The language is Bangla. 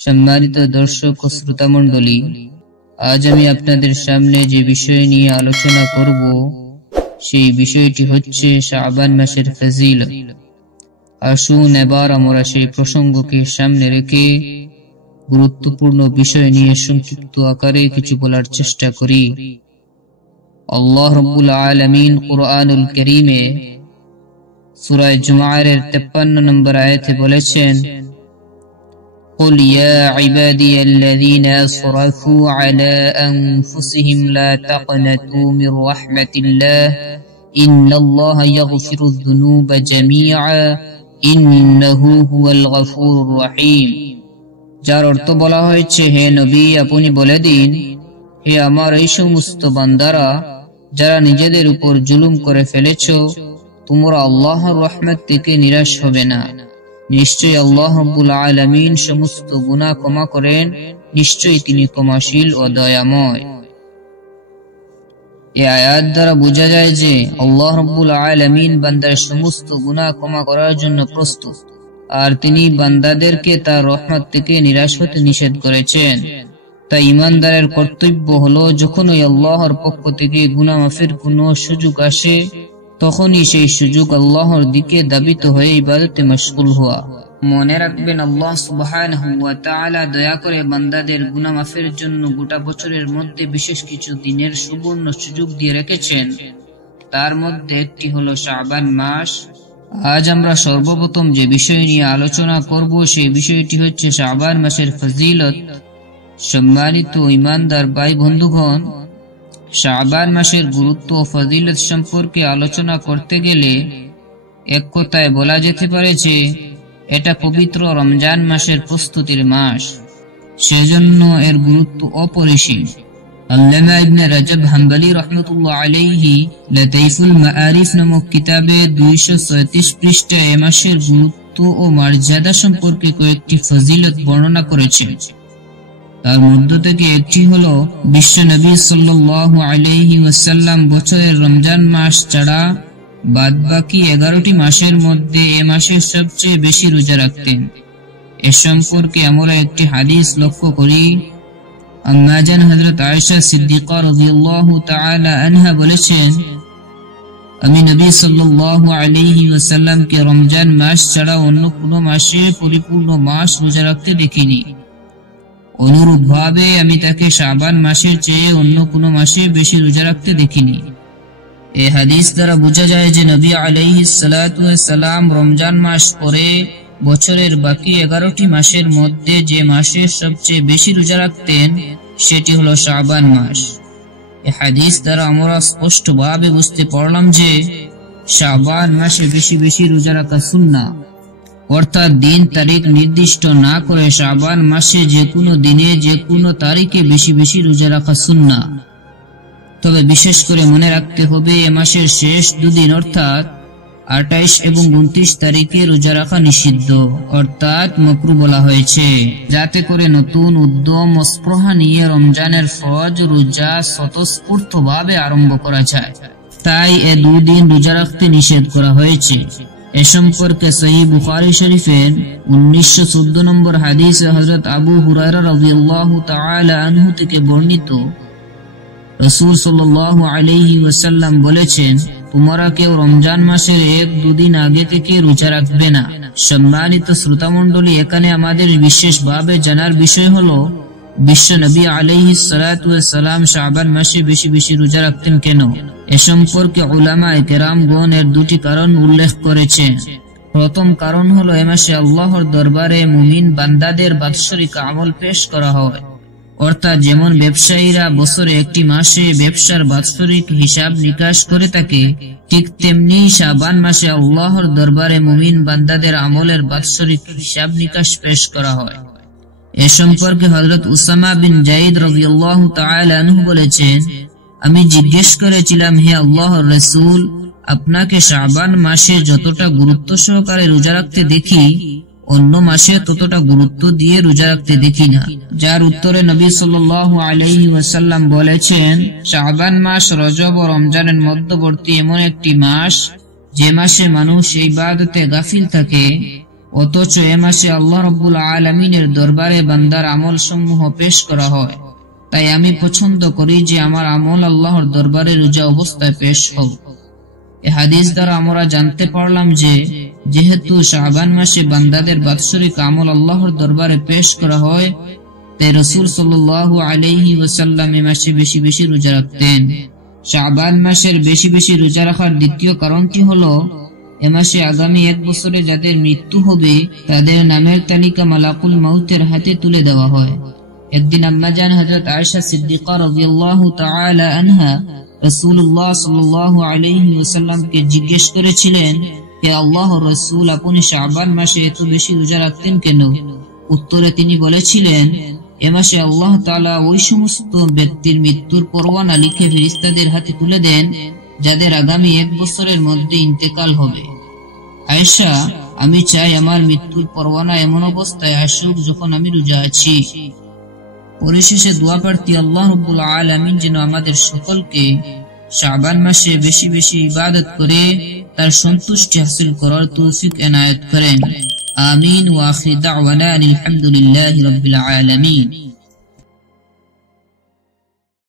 সম্মানিত দর্শক ও শ্রোতা মণ্ডলী, আজ আমি আপনাদের সামনে যে বিষয় নিয়ে আলোচনা করব সেই বিষয়টি হচ্ছে শাবান মাসের ফজিলত। আসুন এবার আমরা সেই প্রসঙ্গকে সামনে রেখে গুরুত্বপূর্ণ বিষয় নিয়ে সংক্ষিপ্ত আকারে কিছু বলার চেষ্টা করি। আল্লাহ রাব্বুল আলামিন কুরআনুল কারীমে সূরা জুমার 53 নম্বর আয়াতে বলেছেন, قل يا عبادي الذين أسرفوا على أنفسهم لا تقنطوا من رحمة الله إن الله يغفر الذنوب جميعا إنه هو الغفور الرحيم। যার অর্থ বলা হয়েছে, হে নবী, আপনি বলে দিন, হে আমার এই সমস্ত বান্দারা যারা নিজেদের উপর জুলুম করে ফেলেছো, তোমরা আল্লাহর রহমত থেকে নিরাশ হবে না। নিশ্চয়ই আল্লাহ রাব্বুল আলামিন সমস্ত গুনাহ ক্ষমা করেন, নিশ্চয়ই তিনি ক্ষমাশীল ও দয়াময়। এই আয়াত দ্বারা বোঝা যায় যে আল্লাহ রাব্বুল আলামিন বান্দার সমস্ত গুনাহ ক্ষমা করার জন্য প্রস্তুত, আর তিনি বান্দাদেরকে তার রহমত থেকে নিরাশ হতে নিষেধ করেছেন। তাই ঈমানদারের কর্তব্য হলো যখনই আল্লাহর পক্ষ থেকে গুনাহ মাফের কোনো সুযোগ আসে, তখনই সেই সুযোগ আল্লাহর দিকে দাবিত হয়ে ইবাদতে মশগুল হওয়া। মনে রাখবেন, আল্লাহ সুবহানাহু ওয়া তাআলা দয়া করে বান্দাদের গুনাহ মাফের জন্য গোটা বছরের মধ্যে বিশেষ কিছু দিনের সুবর্ণ সুযোগ দিয়ে রেখেছেন। তার মধ্যে একটি হলো শাবান মাস। আজ আমরা সর্বপ্রথম যে বিষয় নিয়ে আলোচনা করব সেই বিষয়টি হচ্ছে শাবান মাসের ফজিলত। সম্মানিত ঈমানদার ভাই বন্ধুগণ, শাবান মাসের গুরুত্ব ও ফজিলত সম্পর্কে আলোচনা করতে গেলে এক কথায় বলা যেতে পারে যে এটা পবিত্র রমজান মাসের প্রস্তুতির মাস, সেজন্য এর গুরুত্ব অপরিসীম। আল্লামা ইবনে রাজব হাম্বলি রাহমাতুল্লাহ আলাইহি লাতাইফুল মাআরিফ নামক কিতাবে 236 পৃষ্ঠায় এ মাসের গুরুত্ব ও মর্যাদা সম্পর্কে কয়েকটি ফজিলত বর্ণনা করেছেন। তার মধ্য থেকে একটি হলো, বিশ্ব নবী সাল্লাল্লাহু আলাইহি ওয়াসাল্লাম বছরের রমজান মাস ছাড়া বাদবাকি 11টি মাসের মধ্যে এ মাসে সবচেয়ে বেশি রোজা রাখতেন। এ সম্পর্কে আমরা একটি হাদিস লক্ষ্য করি। আম্মা জান হযরত আয়েশা সিদ্দিকা রাদিয়াল্লাহু তাআলা আনহা বলেছেন, আমি নবী সাল্লাল্লাহু আলাইহি ওয়াসাল্লামকে রমজান মাস ছাড়া অন্য কোনো মাসে পরিপূর্ণ মাস রোজা রাখতে দেখিনি। অনুরূপভাবে আমি তাকে শাবান মাসের চেয়ে অন্য কোনো মাসে বেশি রোজা রাখতে দেখিনি। এই হাদিস দ্বারা বোঝা যায় যে নবী আলাইহিস সালাতু ওয়াস সালাম রমজান মাস পরে বছরের বাকি 11টি মাসের মধ্যে যে মাসে সবচেয়ে বেশি রোজা রাখতেন সেটি হলো শাবান মাস। এই হাদিস দ্বারা আমরা স্পষ্টভাবে বুঝতে পারলাম যে শাবান মাসে বেশি বেশি রোজা রাখা সুন্নাহ, অর্থাৎ দিন তারিখ নির্দিষ্ট না করে শাবান মাসে যে কোনো দিনে যে কোনো তারিখে বেশি বেশি রোজা রাখা সুন্নাহ। তবে বিশেষ করে মনে রাখতে হবে, এ মাসের শেষ দুদিন অর্থাৎ 28 এবং 29 তারিখে রোজা রাখা নিষিদ্ধ, অর্থাৎ মাকরুহ বলা হয়েছে, যাতে করে নতুন উদ্যম ও স্পৃহা নিয়ে রমজানের ফরজ রোজা স্বতঃস্ফূর্তভাবে আরম্ভ করা যায়। তাই এ দুদিন রোজা রাখতে নিষেধ করা হয়েছে। এ সম্পর্কে সহিহ বুখারী শরীফের 1914 নম্বর হাদিসে হযরত আবু হুরায়রা রাদিয়াল্লাহু তাআলা আনহু থেকে বর্ণিত, রাসূল সাল্লাল্লাহু আলাইহি ওয়াসাল্লাম বলেছেন, তোমরা কেউ রমজান মাসের 1-2 দিন আগে থেকে রোজা রাখবে না। সম্মানিত শ্রোতা মণ্ডলী, এখানে আমাদের বিশেষভাবে জানার বিষয় হলো, বিশ্ব নবী আলাইহিস সালাতু ওয়াস সালাম শাবান মাসে বেশি বেশি রোজা রাখতেন কেন? এ সম্পর্কে উলামায়ে কেরামগণ এর দুটি কারণ উল্লেখ করেছেন। প্রথম কারণ হলো, এ মাসে আল্লাহর দরবারে মুমিন বান্দাদের বাৎসরিক আমল পেশ করা হয়, অর্থাৎ যেমন ব্যবসায়ীরা বছরে একটি মাসে ব্যবসার বাৎসরিক হিসাব নিকাশ করে থাকে, ঠিক তেমনি শাবান মাসে আল্লাহর দরবারে মুমিন বান্দাদের আমলের বাৎসরিক হিসাব নিকাশ পেশ করা হয়। এ সম্পর্কে হযরত উসামা বিন যায়েদ রাদিয়াল্লাহু তাআলা আনহু বলেছেন, আমি জিজ্ঞেস করেছিলাম, হে আল্লাহর রাসূল, আপনাকে শাবান মাসে যতটা গুরুত্ব সহকারে রোজা রাখতে দেখি, অন্য মাসে ততটা গুরুত্ব দিয়ে রোজা রাখতে দেখি না। যার উত্তরে নবী সাল্লাল্লাহু আলাইহি ওয়াসাল্লাম বলেছেন, শাবান মাস রজব ও রমজানের মধ্যবর্তী এমন একটি মাস যে মাসে মানুষ ইবাদতে গাফিল থাকে, অথচ এ মাসে আল্লাহ রাব্বুল আলামিনের দরবারে বান্দার আমল সমূহ পেশ করা হয়। তাই আমি পছন্দ করি যে আমার আমল আল্লাহর দরবারে রোজা অবস্থায় পেশ হোক। এ হাদিস দ্বারা আমরা জানতে পারলাম যে যেহেতু শাবান মাসে বান্দাদের বাৎসরিক আমল আল্লাহর দরবারে পেশ করা হয়, তাই রাসূল সাল্লাল্লাহু আলাইহি ওয়াসাল্লাম এ মাসে বেশি বেশি রোজা রাখতেন। শাবান মাসের বেশি বেশি রোজা রাখার দ্বিতীয় কারণটি হলো, এ মাসে আগামী 1 বছরে যাদের মৃত্যু হবে তাদের নামের তালিকা মালাকুল মাউতের হাতে তুলে দেওয়া হয়। একদিন আম্মাজান হযরত আয়েশা সিদ্দিকা রাদিয়াল্লাহু তাআলা আনহা রাসূলুল্লাহ সাল্লাল্লাহু আলাইহি ওয়াসাল্লামকে জিজ্ঞেস করেছিলেন, হে আল্লাহর রাসূল, আপনি শাবান মাসে এত বেশি রোজা রাখতেন কেন? উত্তরে তিনি বলেছিলেন, এ মাসে আল্লাহ তাআলা ওই সমস্ত ব্যক্তির মৃত্যুর পরওয়ানা লিখে ফেরেশতাদের হাতে তুলে দেন যাদের আগামী 1 বছরের মধ্যে ইন্তেকাল হবে। আয়েশা, আমি চাই আমার মৃত্যুর পরওয়ানা এমন অবস্থায় আসুক যখন আমি রোজা আছি। পরিশেষে দোয়া প্রার্থী আল্লাহ রাব্বুল আলামিন যেন আমাদের সকলকে শাবান মাসে বেশি বেশি ইবাদত করে তার সন্তুষ্টি হাসিল করার তৌফিক এনায়েত করেন। আমিন। ওয়া আখির দাওয়ানা আলহামদুলিল্লাহি রাব্বিল আলামিন।